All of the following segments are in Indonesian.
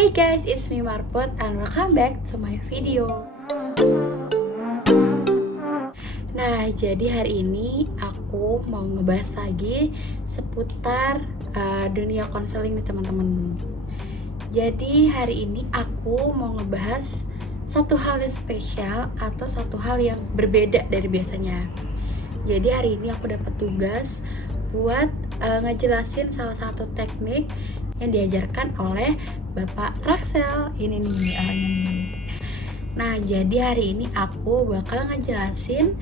Hi guys, it's me Marput and welcome back to my video. Nah, jadi hari ini aku mau ngebahas lagi seputar dunia konseling nih teman-teman. Jadi hari ini aku mau ngebahas satu hal yang spesial atau satu hal yang berbeda dari biasanya. Jadi hari ini aku dapat tugas buat ngejelasin salah satu teknik yang diajarkan oleh Bapak Raksel. Ini nih orangnya nih. Nah, jadi hari ini aku bakal ngejelasin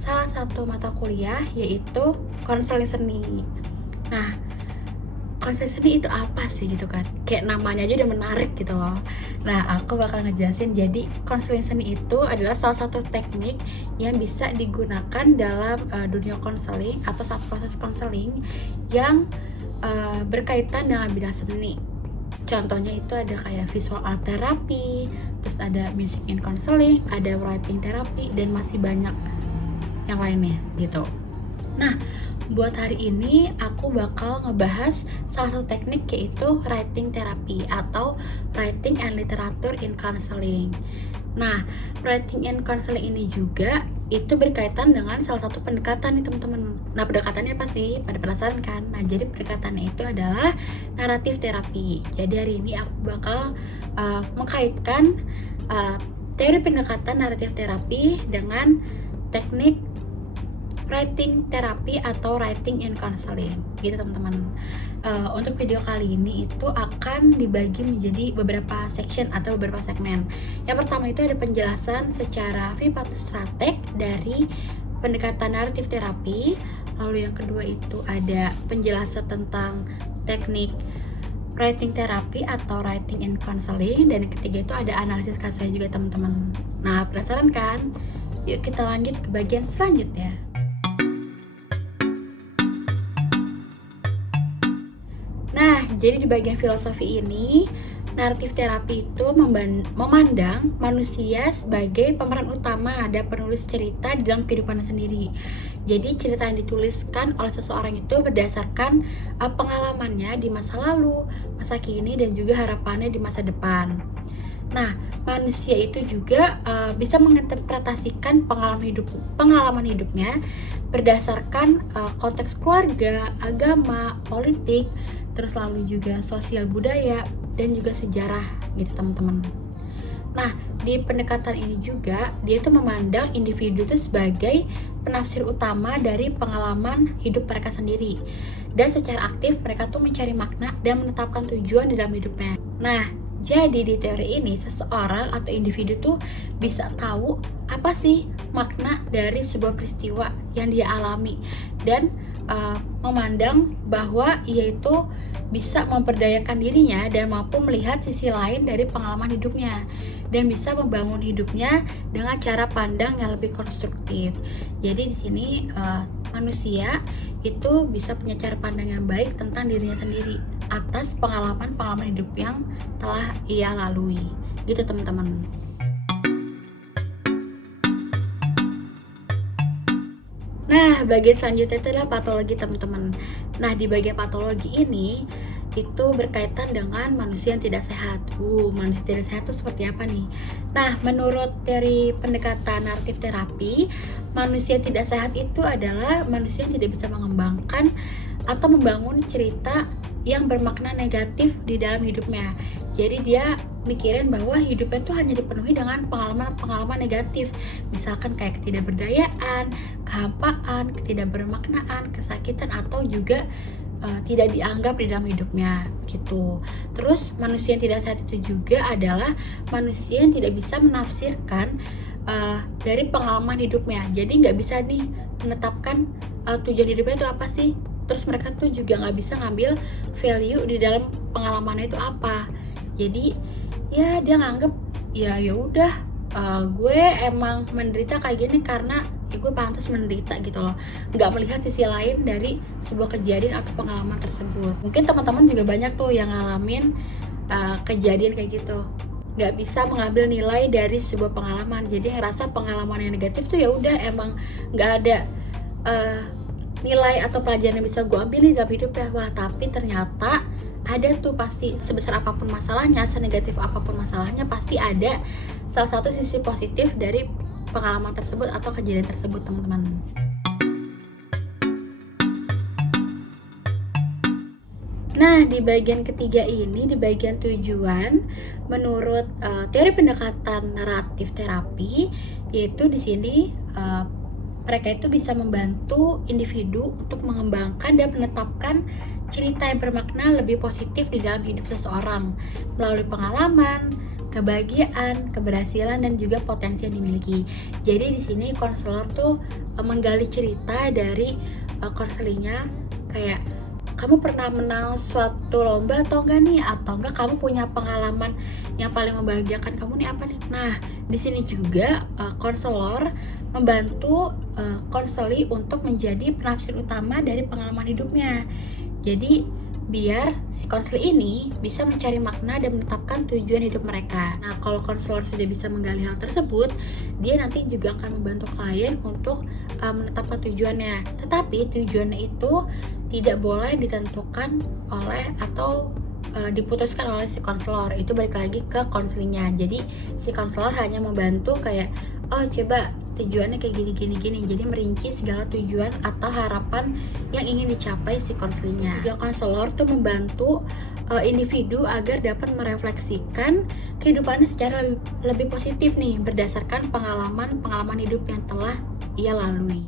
salah satu mata kuliah yaitu konseling seni. Nah, konseling seni itu apa sih gitu kan? Kayak namanya aja udah menarik gitu loh. Nah, aku bakal ngejelasin. Jadi konseling seni itu adalah salah satu teknik yang bisa digunakan dalam dunia konseling atau saat proses konseling yang berkaitan dengan bidang seni. Contohnya itu ada kayak visual art therapy, terus ada music in counseling, ada writing therapy, dan masih banyak yang lainnya gitu. Nah, buat hari ini aku bakal ngebahas salah satu teknik yaitu writing therapy atau writing and literature in counseling. Nah, writing and counseling ini juga itu berkaitan dengan salah satu pendekatan nih teman-teman. Nah, pendekatannya apa sih? Pada penasaran kan? Nah, jadi pendekatannya itu adalah naratif terapi. Jadi hari ini aku bakal mengkaitkan teori pendekatan naratif terapi dengan teknik writing therapy atau writing in counseling gitu teman-teman. Untuk video kali ini itu akan dibagi menjadi beberapa section atau beberapa segmen. Yang pertama itu ada penjelasan secara strateg dari pendekatan naratif terapi. Lalu yang kedua itu ada penjelasan tentang teknik writing therapy atau writing in counseling, dan yang ketiga itu ada analisis kasusnya juga teman-teman. Nah, penasaran kan? Yuk kita lanjut ke bagian selanjutnya. Nah, jadi di bagian filosofi ini, naratif terapi itu memandang manusia sebagai pemeran utama dan penulis cerita di dalam kehidupannya sendiri. Jadi cerita yang dituliskan oleh seseorang itu berdasarkan pengalamannya di masa lalu, masa kini, dan juga harapannya di masa depan. Nah, manusia itu juga bisa menginterpretasikan pengalaman hidupnya berdasarkan konteks keluarga, agama, politik, terus lalu juga sosial budaya dan juga sejarah gitu teman-teman. Nah, di pendekatan ini juga dia tuh memandang individu itu sebagai penafsir utama dari pengalaman hidup mereka sendiri, dan secara aktif mereka tuh mencari makna dan menetapkan tujuan di dalam hidupnya. Nah, jadi di teori ini seseorang atau individu tuh bisa tahu apa sih makna dari sebuah peristiwa yang dia alami, dan memandang bahwa ia itu bisa memperdayakan dirinya dan mampu melihat sisi lain dari pengalaman hidupnya, dan bisa membangun hidupnya dengan cara pandang yang lebih konstruktif. Jadi di sini manusia itu bisa punya cara pandang yang baik tentang dirinya sendiri atas pengalaman hidup yang telah ia lalui gitu teman-teman. Nah, bagian selanjutnya itu adalah patologi teman-teman. Nah, di bagian patologi ini itu berkaitan dengan manusia yang tidak sehat. Manusia tidak sehat itu seperti apa nih? Nah, menurut teori pendekatan naratif terapi, manusia yang tidak sehat itu adalah manusia yang tidak bisa mengembangkan atau membangun cerita yang bermakna negatif di dalam hidupnya. Jadi dia mikirin bahwa hidupnya tuh hanya dipenuhi dengan pengalaman-pengalaman negatif. Misalkan kayak ketidakberdayaan, kehampaan, ketidakbermaknaan, kesakitan, atau juga tidak dianggap di dalam hidupnya gitu. Terus manusia yang tidak sehat itu juga adalah manusia yang tidak bisa menafsirkan dari pengalaman hidupnya. Jadi nggak bisa nih menetapkan tujuan hidupnya itu apa sih. Terus mereka tuh juga nggak bisa ngambil value di dalam pengalamannya itu apa. Jadi ya dia nganggep ya udah gue emang menderita kayak gini karena ya gue pantas menderita gitu loh, nggak melihat sisi lain dari sebuah kejadian atau pengalaman tersebut. Mungkin teman-teman juga banyak tuh yang ngalamin kejadian kayak gitu, nggak bisa mengambil nilai dari sebuah pengalaman. Jadi ngerasa pengalaman yang negatif tuh ya udah emang nggak ada nilai atau pelajaran yang bisa gue ambil di dalam hidup ya. Wah, tapi ternyata ada tuh pasti, sebesar apapun masalahnya, senegatif apapun masalahnya, pasti ada salah satu sisi positif dari pengalaman tersebut atau kejadian tersebut, teman-teman. Nah, di bagian ketiga ini, di bagian tujuan, menurut teori pendekatan naratif terapi, yaitu di sini mereka itu bisa membantu individu untuk mengembangkan dan menetapkan cerita yang bermakna lebih positif di dalam hidup seseorang melalui pengalaman, kebahagiaan, keberhasilan, dan juga potensi yang dimiliki. Jadi di sini konselor tuh menggali cerita dari konselingnya, kayak kamu pernah menang suatu lomba atau enggak nih, atau enggak kamu punya pengalaman yang paling membahagiakan kamu nih apa nih. Nah, di sini juga konselor membantu konseli untuk menjadi penafsir utama dari pengalaman hidupnya. Jadi biar si konseli ini bisa mencari makna dan menetapkan tujuan hidup mereka. Nah, kalau konselor sudah bisa menggali hal tersebut, dia nanti juga akan membantu klien untuk menetapkan tujuannya. Tetapi tujuannya itu tidak boleh ditentukan oleh atau diputuskan oleh si konselor. Itu balik lagi ke konselingnya. Jadi si konselor hanya membantu kayak, oh coba tujuannya kayak gini. Jadi merinci segala tujuan atau harapan yang ingin dicapai si konselingnya. Juga konselor tuh membantu individu agar dapat merefleksikan kehidupannya secara lebih positif nih, berdasarkan pengalaman hidup yang telah ia lalui.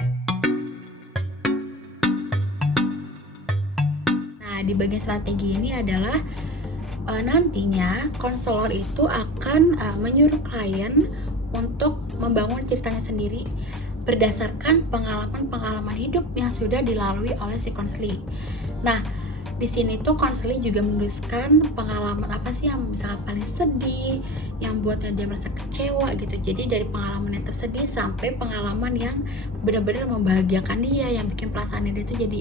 Nah, di bagian strategi ini adalah nantinya konselor itu akan menyuruh klien untuk membangun ceritanya sendiri berdasarkan pengalaman hidup yang sudah dilalui oleh si konseli. Nah, di sini tuh konseli juga menuliskan pengalaman apa sih yang misalnya paling sedih, yang buatnya dia merasa kecewa gitu. Jadi dari pengalaman yang tersedih sampai pengalaman yang benar-benar membahagiakan dia, yang bikin perasaannya dia tuh jadi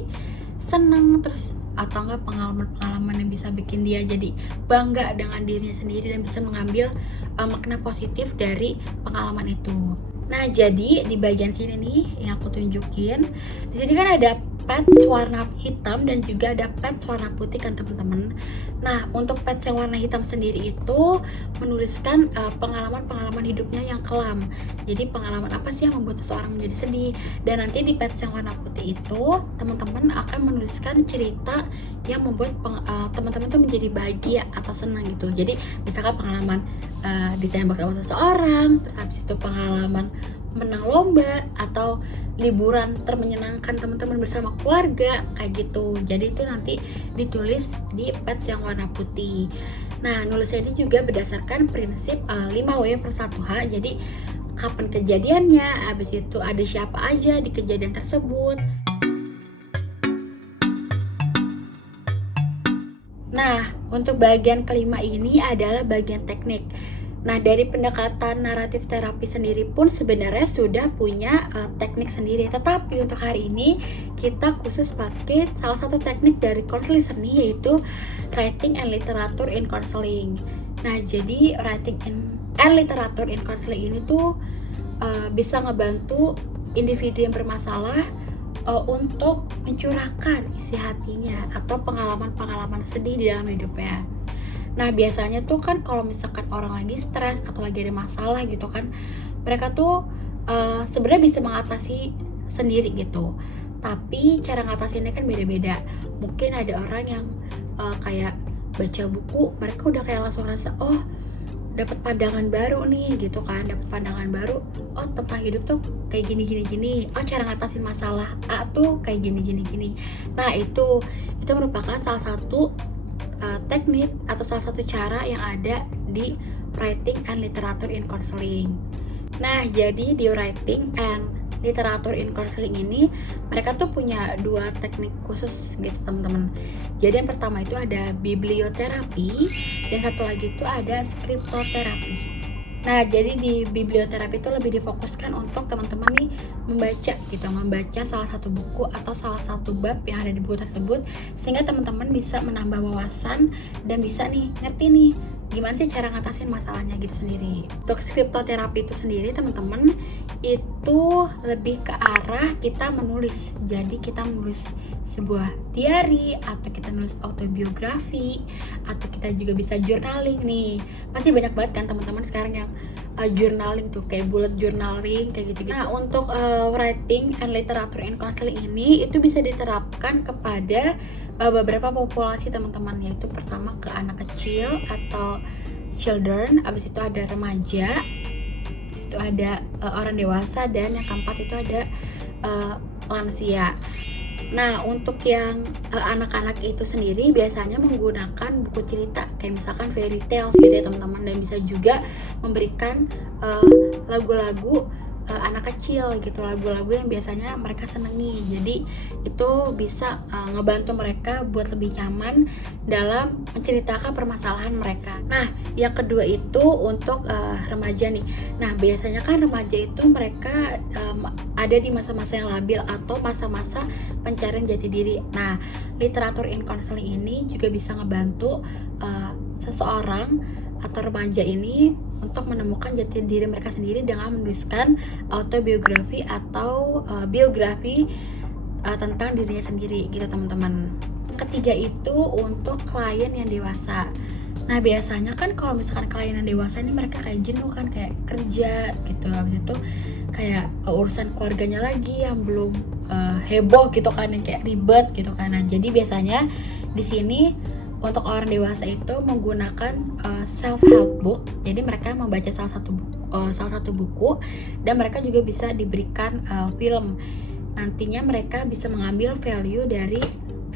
seneng, terus atau enggak pengalaman yang bisa bikin dia jadi bangga dengan dirinya sendiri dan bisa mengambil makna positif dari pengalaman itu. Nah, jadi di bagian sini nih yang aku tunjukin, di sini kan ada patch warna hitam dan juga ada patch warna putih kan teman-teman. Nah, untuk patch yang warna hitam sendiri itu menuliskan pengalaman hidupnya yang kelam. Jadi pengalaman apa sih yang membuat seseorang menjadi sedih. Dan nanti di patch yang warna putih itu teman-teman akan menuliskan cerita yang membuat teman-teman tuh menjadi bahagia atau senang gitu. Jadi misalkan pengalaman ditembak sama seseorang, terus habis itu pengalaman menang lomba atau liburan termenyenangkan teman-teman bersama keluarga kayak gitu. Jadi itu nanti ditulis di patch yang warna putih. Nah, nulisnya ini juga berdasarkan prinsip 5W/1H. Jadi kapan kejadiannya, habis itu ada siapa aja di kejadian tersebut. Nah, untuk bagian kelima ini adalah bagian teknik. Nah, dari pendekatan naratif terapi sendiri pun sebenarnya sudah punya teknik sendiri. Tetapi untuk hari ini kita khusus pakai salah satu teknik dari konseling seni, yaitu writing and literature in counseling. Nah, jadi writing and literature in counseling ini tuh bisa ngebantu individu yang bermasalah untuk mencurahkan isi hatinya atau pengalaman-pengalaman sedih di dalam hidupnya. Nah, biasanya tuh kan kalau misalkan orang lagi stres atau lagi ada masalah gitu kan, mereka tuh sebenarnya bisa mengatasi sendiri gitu. Tapi cara ngatasinnya kan beda-beda. Mungkin ada orang yang kayak baca buku, mereka udah kayak langsung rasa, oh dapat pandangan baru nih gitu kan, dapat pandangan baru, oh tentang hidup tuh kayak gini. Oh, cara ngatasin masalah A tuh kayak gini. Nah, itu merupakan salah satu teknik atau salah satu cara yang ada di writing and literature in counseling. Nah, jadi di writing and literature in counseling ini mereka tuh punya dua teknik khusus gitu teman-teman. Jadi yang pertama itu ada biblioterapi dan satu lagi itu ada skriptoterapi. Nah, jadi di biblioterapi itu lebih difokuskan untuk teman-teman nih membaca salah satu buku atau salah satu bab yang ada di buku tersebut, sehingga teman-teman bisa menambah wawasan dan bisa nih ngerti nih gimana sih cara ngatasin masalahnya gitu sendiri. Untuk skriptoterapi itu sendiri teman-teman, itu lebih ke arah kita menulis. Jadi kita menulis sebuah diary, atau kita nulis autobiografi, atau kita juga bisa journaling nih. Pasti banyak banget kan teman-teman sekarang yang journaling tuh, kayak bullet journaling kayak gitu. Nah, untuk writing and literature and counseling ini itu bisa diterapkan kepada beberapa populasi teman-teman, yaitu pertama ke anak kecil atau children, abis itu ada remaja, abis itu ada orang dewasa, dan yang keempat itu ada lansia. Nah, untuk yang anak-anak itu sendiri biasanya menggunakan buku cerita kayak misalkan fairy tales gitu ya teman-teman, dan bisa juga memberikan lagu-lagu anak kecil gitu, lagu-lagu yang biasanya mereka senengi. Jadi itu bisa ngebantu mereka buat lebih nyaman dalam menceritakan permasalahan mereka. Nah, yang kedua itu untuk remaja nih. Nah, biasanya kan remaja itu mereka ada di masa-masa yang labil atau masa-masa pencarian jati diri. Nah, literatur in counseling ini juga bisa ngebantu seseorang atau remaja ini untuk menemukan jati diri mereka sendiri dengan menuliskan autobiografi atau biografi tentang dirinya sendiri gitu teman-teman. Ketiga itu untuk klien yang dewasa. Nah, biasanya kan kalau misalkan klien yang dewasa ini mereka kayak jenuh kan, kayak kerja gitu, habis itu kayak urusan keluarganya lagi yang belum heboh gitu kan, yang kayak ribet gitu kan. Nah, jadi biasanya di sini untuk orang dewasa itu menggunakan self help book. Jadi mereka membaca salah satu buku, dan mereka juga bisa diberikan film. Nantinya mereka bisa mengambil value dari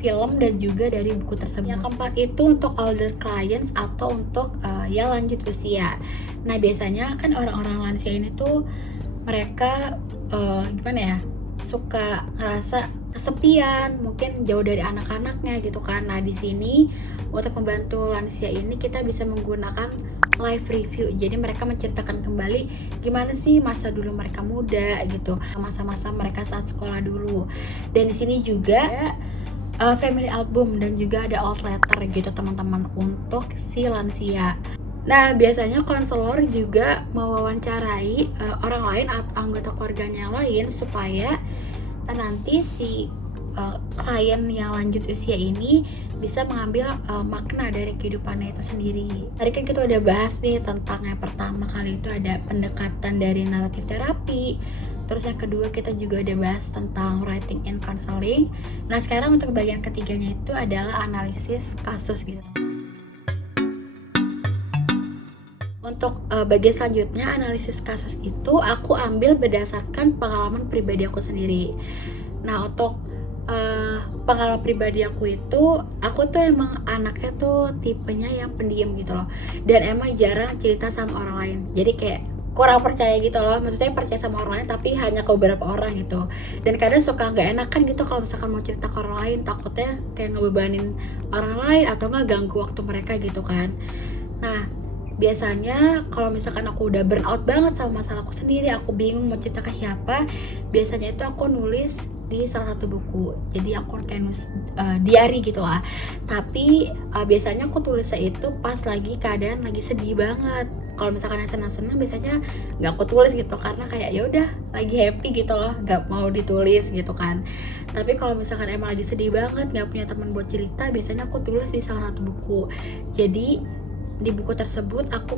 film dan juga dari buku tersebut. Yang keempat itu untuk older clients atau untuk yang lanjut usia. Nah, biasanya kan orang-orang lansia ini tuh mereka gimana ya, suka ngerasa kesepian, mungkin jauh dari anak-anaknya gitu kan. Nah, di sini untuk membantu lansia ini kita bisa menggunakan live review. Jadi mereka menceritakan kembali gimana sih masa dulu mereka muda gitu, masa-masa mereka saat sekolah dulu. Dan di sini juga family album dan juga ada old letter gitu teman-teman untuk si lansia. Nah, biasanya konselor juga mewawancarai orang lain atau anggota keluarganya yang lain supaya nanti si klien yang lanjut usia ini bisa mengambil makna dari kehidupannya itu sendiri. Tadi kan kita udah bahas nih tentang yang pertama kali itu ada pendekatan dari naratif terapi. Terus yang kedua kita juga udah bahas tentang writing and counseling. Nah, sekarang untuk bagian ketiganya itu adalah analisis kasus gitu. Untuk bagian selanjutnya, analisis kasus itu aku ambil berdasarkan pengalaman pribadi aku sendiri. Nah, untuk pengalaman pribadi aku itu, aku tuh emang anaknya tuh tipenya yang pendiam gitu loh, dan emang jarang cerita sama orang lain. Jadi kayak kurang percaya gitu loh, maksudnya percaya sama orang lain tapi hanya ke beberapa orang gitu. Dan kadang suka nggak enakan gitu kalau misalkan mau cerita ke orang lain, takutnya kayak ngebebanin orang lain atau nggak ganggu waktu mereka gitu kan. Nah, biasanya kalau misalkan aku udah burn out banget sama masalahku sendiri, aku bingung mau cerita ke siapa, biasanya itu aku nulis di salah satu buku. Jadi aku kayak nulis diary gitu lah. Tapi biasanya aku tulisnya itu pas lagi keadaan lagi sedih banget. Kalau misalkan senang-senang biasanya nggak aku tulis gitu, karena kayak ya udah lagi happy gitu loh, nggak mau ditulis gitu kan. Tapi kalau misalkan emang lagi sedih banget, nggak punya teman buat cerita, biasanya aku tulis di salah satu buku. Jadi di buku tersebut aku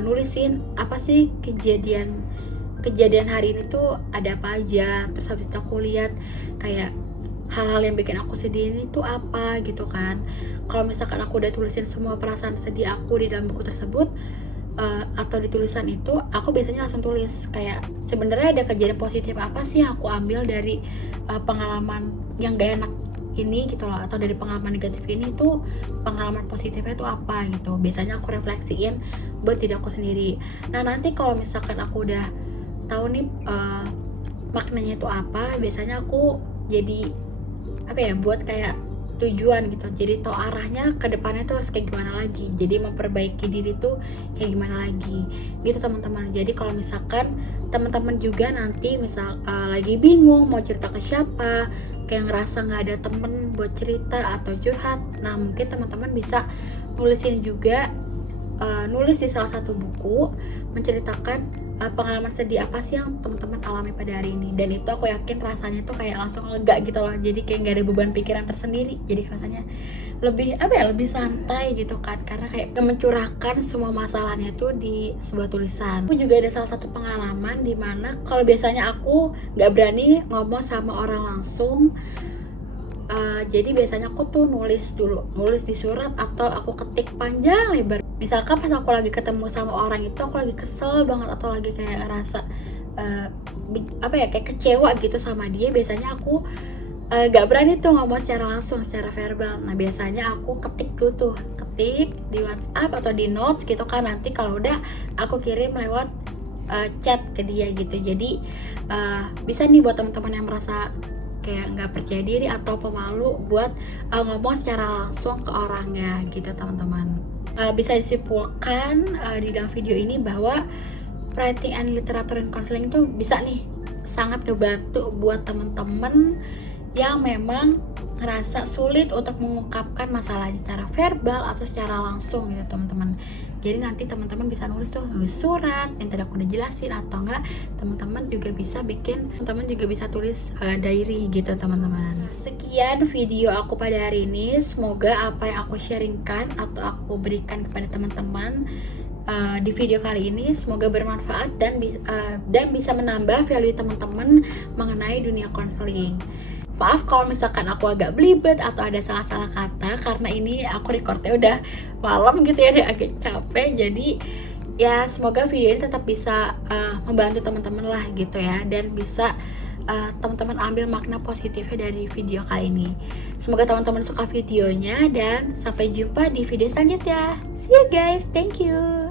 nulisin apa sih kejadian hari ini tuh ada apa aja. Terus habis itu aku lihat kayak hal-hal yang bikin aku sedih ini tuh apa gitu kan. Kalau misalkan aku udah tulisin semua perasaan sedih aku di dalam buku tersebut atau di tulisan itu, aku biasanya langsung tulis kayak sebenarnya ada kejadian positif apa sih aku ambil dari pengalaman yang gak enak ini gitu loh, atau dari pengalaman negatif ini tuh pengalaman positifnya tuh apa gitu. Biasanya aku refleksiin buat diri aku sendiri. Nah, nanti kalau misalkan aku udah tahu nih maknanya itu apa, biasanya aku jadi apa ya, buat kayak tujuan gitu. Jadi tahu arahnya ke depannya tuh harus kayak gimana lagi. Jadi memperbaiki diri tuh kayak gimana lagi gitu teman-teman. Jadi kalau misalkan teman-teman juga nanti misal lagi bingung mau cerita ke siapa, kayak ngerasa nggak ada temen buat cerita atau curhat, nah mungkin teman-teman bisa nulisin juga nulis di salah satu buku menceritakan pengalaman sedih apa sih yang teman-teman alami pada hari ini, dan itu aku yakin rasanya tuh kayak langsung lega gitu loh. Jadi kayak nggak ada beban pikiran tersendiri, jadi rasanya lebih lebih santai gitu kan, karena kayak mencurahkan semua masalahnya tuh di sebuah tulisan. Aku juga ada salah satu pengalaman dimana kalau biasanya aku nggak berani ngomong sama orang langsung. Jadi biasanya aku tuh nulis di surat atau aku ketik panjang lebar. Misalkan pas aku lagi ketemu sama orang itu, aku lagi kesel banget atau lagi kayak ngerasa kayak kecewa gitu sama dia, biasanya aku gak berani tuh ngomong secara langsung, secara verbal. Nah biasanya aku ketik dulu tuh, ketik di WhatsApp atau di notes gitu kan, nanti kalau udah aku kirim lewat chat ke dia gitu. Jadi bisa nih buat teman-teman yang merasa kayak nggak percaya diri atau pemalu buat ngomong secara langsung ke orangnya gitu teman-teman. Bisa disimpulkan di dalam video ini bahwa writing and literature and counseling itu bisa nih sangat kebantu buat teman-teman yang memang ngerasa sulit untuk mengungkapkan masalahnya secara verbal atau secara langsung gitu teman-teman. Jadi nanti teman-teman bisa nulis surat yang tadi aku udah jelasin, atau enggak teman-teman juga bisa tulis diary gitu teman-teman. Sekian video aku pada hari ini. Semoga apa yang aku sharingkan atau aku berikan kepada teman-teman di video kali ini semoga bermanfaat dan bisa menambah value teman-teman mengenai dunia konseling. Maaf kalau misalkan aku agak belibet atau ada salah-salah kata, karena ini aku recordnya udah malam gitu ya, udah agak capek. Jadi ya semoga video ini tetap bisa membantu teman-teman lah gitu ya, dan bisa teman-teman ambil makna positifnya dari video kali ini. Semoga teman-teman suka videonya, dan sampai jumpa di video selanjutnya. See you guys, thank you.